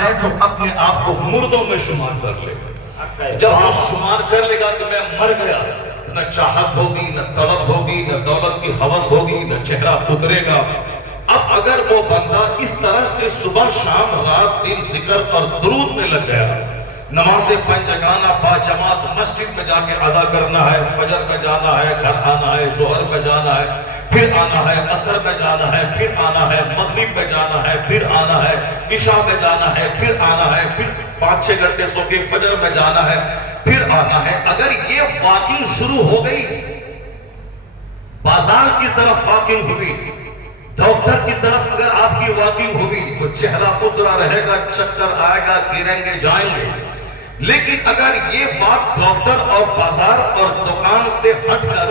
ہے تو اپنے آپ کو مردوں میں شمار کر لے. جب وہ شمار کر لے گا کہ میں مر گیا، نہ چاہت ہوگی، نہ طلب ہوگی، نہ دولت کی ہوس ہوگی، نہ چہرہ اترے گا. اب اگر وہ بندہ اس طرح سے صبح شام رات دن ذکر اور درود میں لگ گیا، نماز پنجگانہ با جماعت مسجد میں جا کے ادا کرنا ہے، فجر میں جانا ہے، گھر آنا ہے، ظہر میں جانا ہے، پھر آنا ہے، عصر میں جانا ہے، پھر آنا ہے، مغرب میں جانا ہے، پھر آنا ہے، عشاء میں جانا ہے، پھر آنا ہے، پھر 5-6 گھنٹے سو کے فجر میں جانا ہے، پھر آنا ہے. اگر یہ واکنگ شروع ہو گئی، بازار کی طرف واکنگ ہوئی، ڈاکٹر کی طرف اگر آپ کی واکنگ ہوئی تو چہرہ اترا رہے گا، چکر آئے گا، گریں گے، جائیں گے. لیکن اگر یہ بات ڈاکٹر اور بازار اور دکان سے ہٹ کر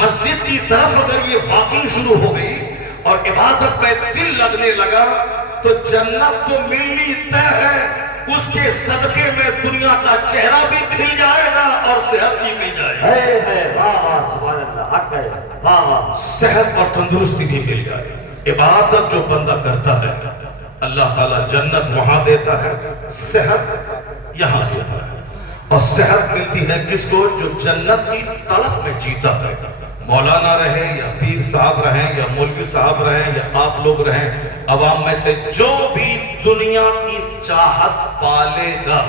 مسجد کی طرف اگر یہ واکنگ شروع ہو گئی اور عبادت میں دل لگنے لگا تو جنت تو ملنی طے ہے. اس کے صدقے میں دنیا کا چہرہ بھی کھل جائے گا اور صحت بھی مل جائے گا. صحت اور تندرستی بھی مل جائے گی. عبادت جو بندہ کرتا ہے اللہ تعالیٰ جنت وہاں دیتا ہے، صحت یہاں دیتا ہے. اور صحت ملتی ہے کس کو؟ جو جنت کی طلب میں جیتا ہے. مولانا رہے یا پیر صاحب رہیں یا مولوی صاحب رہیں یا آپ لوگ رہیں، عوام میں سے جو بھی دنیا کی چاہت پالے گا،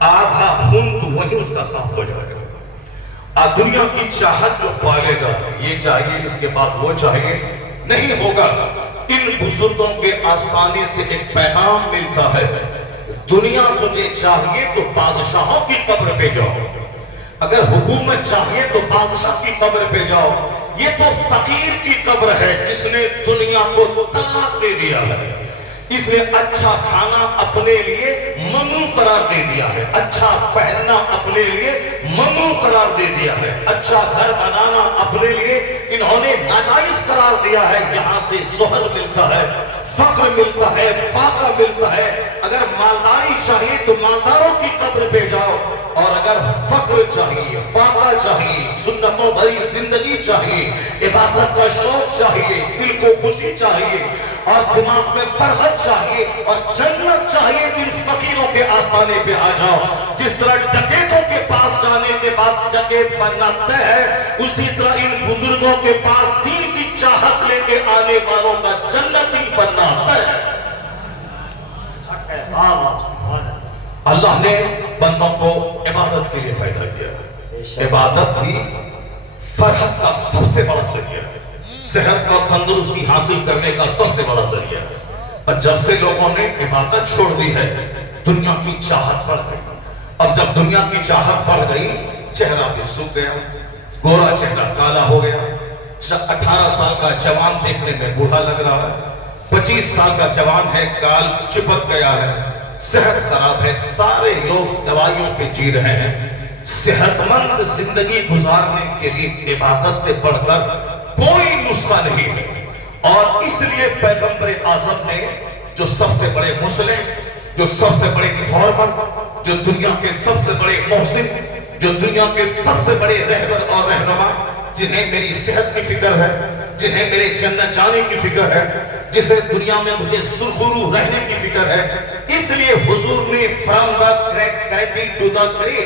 آدھا خون تو وہی اس کا صاف ہو جائے گا. دنیا کی چاہت جو پالے گا، یہ چاہیے اس کے بعد وہ چاہیے، نہیں ہوگا. ان بزرگوں کے آستانے سے ایک پیغام ملتا ہے، دنیا تجھے چاہیے تو بادشاہوں کی قبر پہ جاؤ، اگر حکومت چاہیے تو بادشاہ کی قبر پہ جاؤ. یہ تو فقیر کی قبر ہے جس نے دنیا کو طلاق دے دیا ہے. اس نے اچھا کھانا اپنے لیے ممنوع قرار دے دیا ہے، اچھا پہننا اپنے لیے ممنوع قرار دے دیا ہے، اچھا گھر بنانا اپنے لیے انہوں نے ناجائز قرار دیا ہے. یہاں سے زہر ملتا ہے، فقر ملتا ہے، فاقہ ملتا ہے. اگر مالداری چاہیے تو مالداروں کی قبر پہ جاؤ، اور اگر فقر چاہیے، فاقہ چاہیے، سنتوں بھری زندگی چاہیے، عبادت کا شوق چاہیے، دل کو خوشی چاہیے اور دماغ میں فرحت چاہیے اور جنت چاہیے، ان فقیروں کے آستانے پہ آ جاؤ. جس طرح ڈکیتوں کے پاس جانے کے بعد ڈکیت بننا طے ہے، اسی طرح ان بزرگوں کے پاس دین کی چاہت لے کے آنے والوں کا جنتی بننا طے ہے. اللہ نے بندوں کو عبادت کے لیے پیدا کیا. عبادت بھی فرحت کا سب سے بڑا ذریعہ ہے، صحت اور تندرستی حاصل کرنے کا سب سے بڑا ذریعہ ہے. اور جب سے لوگوں نے عبادت چھوڑ دی ہے، دنیا کی چاہت بڑھ گئی. اب جب دنیا کی چاہت بڑھ گئی، چہرہ بھی سوکھ گیا، گورا چہرہ کالا ہو گیا. 18 سال کا جوان دیکھنے میں بوڑھا لگ رہا ہے، 25 سال کا جوان ہے، گال چپک گیا ہے، صحت خراب ہے. سارے لوگ دوائیوں پہ جی رہے ہیں. صحت مند زندگی گزارنے کے لیے عبادت سے بڑھ کر کوئی نسخہ نہیں ہے. اور اس لیے پیغمبر اعظم نے، جو سب سے بڑے مسلم، جو سب سے بڑے ریفارمر، جو دنیا کے سب سے بڑے محسن، جو دنیا کے سب سے بڑے رہبر اور رہنما، جنہیں میری صحت کی فکر ہے، جنہیں میرے جنت جانے کی فکر ہے، جسے دنیا میں مجھے سرخرو رہنے کی فکر ہے، اس لیے حضور نے فرام دا کریبنگ ٹو دا گریو،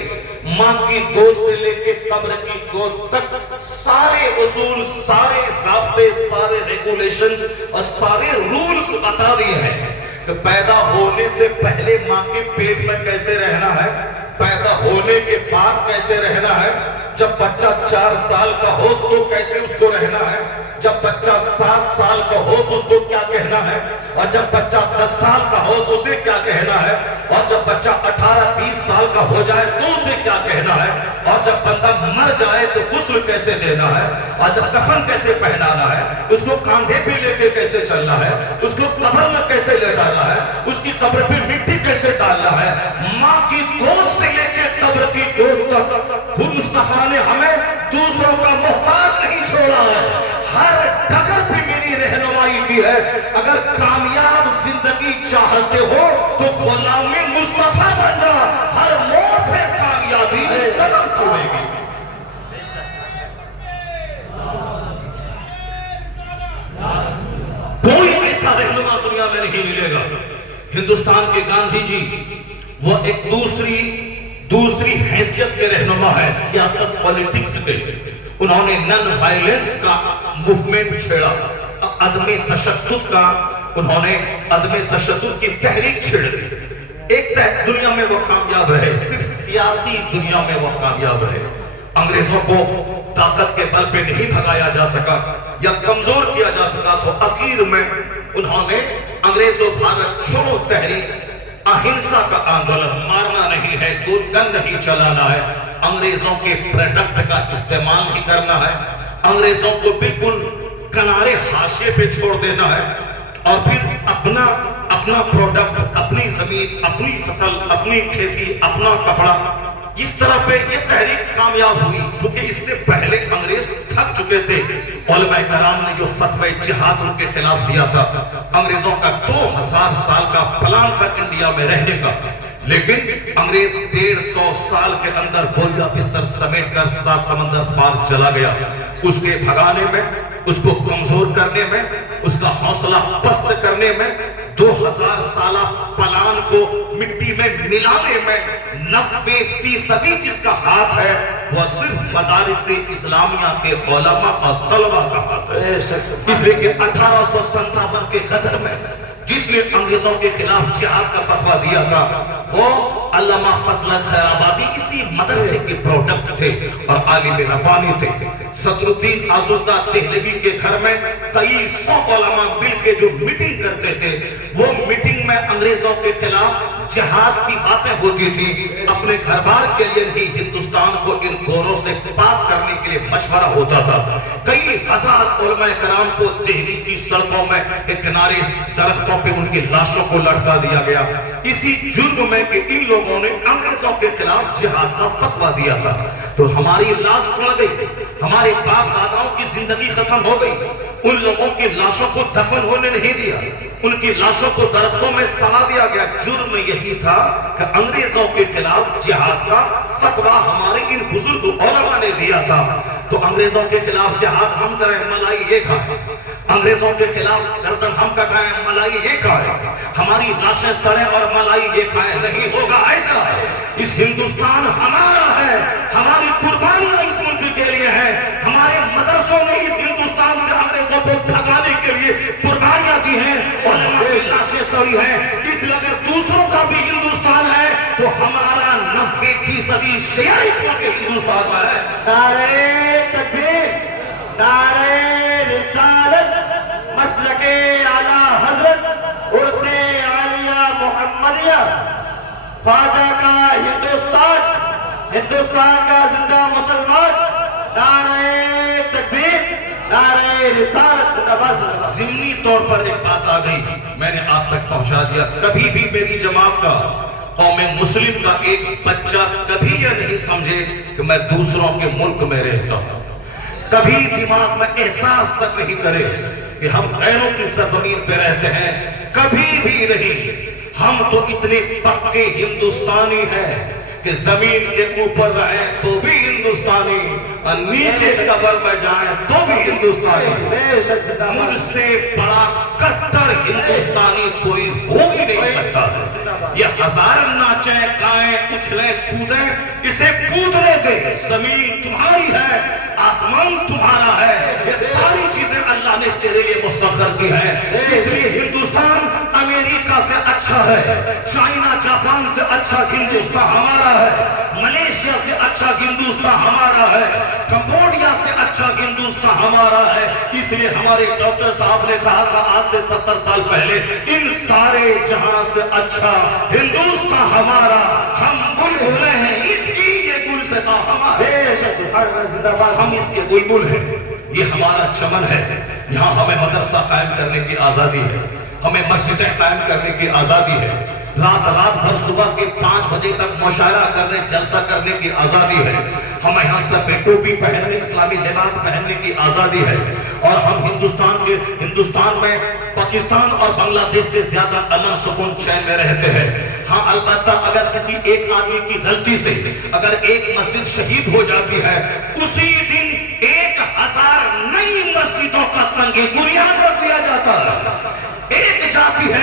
ماں کی گود سے لے کے قبر کی گود تک سارے اصول، سارے ضابطے، سارے ریگولیشنز اور سارے رولز بتا دیے ہیں کہ پیدا ہونے سے پہلے ماں کے پیٹ میں کیسے رہنا ہے، پیدا ہونے کے بعد کیسے رہنا ہے، جب بچہ 4 سال کا ہو تو کیسے اس کو رہنا ہے، جب بچہ 7 سال کا ہو تو اس کو کیا کہنا ہے، اور جب بچہ 10 سال کا ہو تو اسے کیا کہنا ہے، اور جب بچہ 18-20 سال کا ہو جائے تو اسے کیا کہنا ہے، اور جب بندہ مر جائے تو غسل کیسے دینا ہے، اور جب کفن کیسے پہنانا ہے، اس کو کاندھے پہ لے کے کیسے چلنا ہے، اس کو قبر میں کیسے لے جانا ہے، اس کی قبر پہ مٹی کیسے ڈالنا ہے. ماں کی گود سے لے کے قبر کی گود تک خود مصطفیٰ نے ہمیں دوسروں کا محتاج نہیں چھوڑا ہے. ہر ڈگر پہ میری رہنمائی کی ہے. اگر کامیاب زندگی چاہتے ہو تو غلامی مصطفیٰ بن جا، ہر موڑ پہ کامیابی قدم چھوڑے گی. کوئی ایسا رہنما دنیا میں نہیں ملے گا ہندوستان کے گاندھی جی وہ ایک دوسری حیثیت کے رہنما ہے سیاست پالیٹکس کے. انہوں نے نن وائلنس کا موومنٹ چھیڑا, عدم تشدد کا, انہوں نے عدم تشدد کی تحریک چھیڑ دی. ایک دنیا میں وہ کامیاب رہے, صرف سیاسی دنیا میں وہ کامیاب رہے. انگریزوں کو طاقت کے بل پہ نہیں بھگایا جا سکا یا کمزور کیا جا سکا, تو اخیر میں انہوں نے انگریزوں بھارت چھوڑو تحریک, اہنسا کا آندولن, مارنا نہیں ہے, گن نہیں چلانا ہے, انگریزوں کے پروڈکٹ کا استعمال ہی کرنا ہے, انگریزوں کو بالکل کنارے حاشیے پہ چھوڑ دینا ہے, اور پھر اپنا پروڈکٹ, اپنی زمین, اپنی فصل, اپنی کھیتی, اپنا کپڑا, اس طرح پہ یہ تحریک کامیاب ہوئی. کیونکہ اس سے پہلے انگریز تھک چکے تھے. علماء کرام نے جو فتوی جہاد ان کے خلاف دیا تھا, انگریزوں کا 2000 سال کا پلان تھا انڈیا میں رہنے کا, لیکن انگریز 150 سال کے اندر بوریا بستر سمیٹ کر 7 سمندر پار چلا گیا. اس کے بھگانے میں, اس کو کمزور کرنے میں, اس کا حوصلہ پست کرنے میں, 2000 سالہ پلان کو مٹی میں ملانے میں 90% جس کا ہاتھ ہے وہ صرف مدارس اسلامیہ کے علماء اور طلباء کا ہاتھ ہے. اس لیے کہ 1857 کے غدر میں جس نے انگریزوں کے خلاف جہاد کا فتویٰ دیا تھا, وہ علامہ فضل خیر آبادی اسی مدرسے کے پروڈکٹ تھے اور عالم ربانی تھے. صدر الدین آزردہ دہلوی کے گھر میں 2300 علماء مل کے جو میٹنگ کرتے تھے, وہ میٹنگ میں انگریزوں کے خلاف جہاد کی باتیں ہوتی تھی. اپنے گھر بار کے لیے نہیں, ہندوستان کو ان گوروں سے پاک کرنے کے لیے مشورہ ہوتا تھا. کئی ہزار علماء کرام کو دہلی کی سڑکوں میں کنارے درختوں پہ ان کی لاشوں کو لٹکا دیا گیا, اسی جرم میں کہ ان لوگوں نے انگریزوں کے خلاف جہاد کا فتویٰ دیا تھا. تو ہماری لاش سڑ گئی, ہمارے باپ داداؤں کی زندگی ختم ہو گئی. ان لوگوں کی لاشوں کو دفن ہونے نہیں دیا, ان کی لاشوں کو درختوں میں سڑا دیا گیا. جرم یہی تھا کہ انگریزوں کے خلاف جہاد کا فتویٰ ہمارے ان بزرگ علماء نے دیا تھا. تو انگریزوں کے خلاف جہاد ہم کریں, ملائی یہ کھائیں, انگریزوں کے خلاف گردن ہم کٹائیں, ملائی یہ کھائیں, ہماری لاشیں سڑیں اور ملائی یہ کھائیں, نہیں ہوگا ایسا. اس ہندوستان ہمارا ہے, ہماری قربانیاں اس ملک کے لیے ہیں. ہمارے مدرسوں نے اس ہندوستان سے انگریزوں کو بھگانے کے لیے قربانیاں دی ہیں, علماء کی لاشیں سڑی ہیں. اس لیے اگر دوسروں کا بھی ہندوستان ہے تو ہمارا 90% شیعہ اس ملک کے ہندوستان میں ہے. نعرہ تکبیر, نعرہ رسالت, مسلک اعلی حضرت, عرص عالیہ محمدیہ, خواجہ کا ہندوستان, ہندوستان کا زندہ مسلمان. نعرہ تکبیر, نعرہ رسالت. ضمنی طور پر ایک بات آ گئی, میں نے آپ تک پہنچا دیا. کبھی بھی میری جماعت کا, قوم مسلم کا ایک بچہ کبھی یہ نہیں سمجھے کہ میں دوسروں کے ملک میں رہتا ہوں. کبھی دماغ میں احساس تک نہیں کرے کہ ہم غیروں کی سرزمین پہ رہتے ہیں, کبھی بھی نہیں. ہم تو اتنے پکے ہندوستانی ہیں کہ زمین کے اوپر رہیں تو بھی ہندوستانی, اور نیچے قبر میں جائیں تو بھی ہندوستانی. مجھ سے بڑا کٹر ہندوستانی کوئی ہو ہی نہیں سکتا. یہ ہزار ناچیں, گائیں, اچھلیں, کودیں, اسے کودنے دے. زمین تمہاری ہے, آسمان تمہارا ہے, یہ ساری چیزیں اللہ نے تیرے لیے مستقر کی ہیں. اس لیے ہندوستان امریکہ سے اچھا ہے, چائنا جاپان سے اچھا ہندوستان ہمارا ہے, ملیشیا سے اچھا ہندوستان ہمارا ہے, کمبوڈیا سے اچھا ہندوستان ہمارا ہے. اس لیے ہمارے ڈاکٹر صاحب نے کہا تھا آج سے 70 سال پہلے, ان سارے جہاں سے اچھا ہندوستان ہمارا. ہم بلبلیں ہیں, اس کی یہ گلستاں ہمارے, ہم اس کے بلبل ہیں, یہ ہمارا چمن ہے. یہاں ہمیں مدرسہ قائم کرنے کی آزادی ہے, ہمیں مسجدیں قائم کرنے کی آزادی ہے, رات بھر صبح کے 5 بجے تک مشاعرہ کرنے, جلسہ کرنے کی آزادی ہے, ہمیں یہاں سر پہ ٹوپی پہننے, اسلامی لباس پہننے کی آزادی ہے. اور ہم ہندوستان میں پاکستان اور بنگلہ دیش سے زیادہ امن سکون چین میں رہتے ہیں. ہاں البتہ اگر کسی ایک آدمی کی غلطی سے اگر ایک مسجد شہید ہو جاتی ہے, اسی دن 1000 نئی مسجدوں کا سنگ بنیاد رکھ دیا جاتا ہے. ایک جاتی ہے,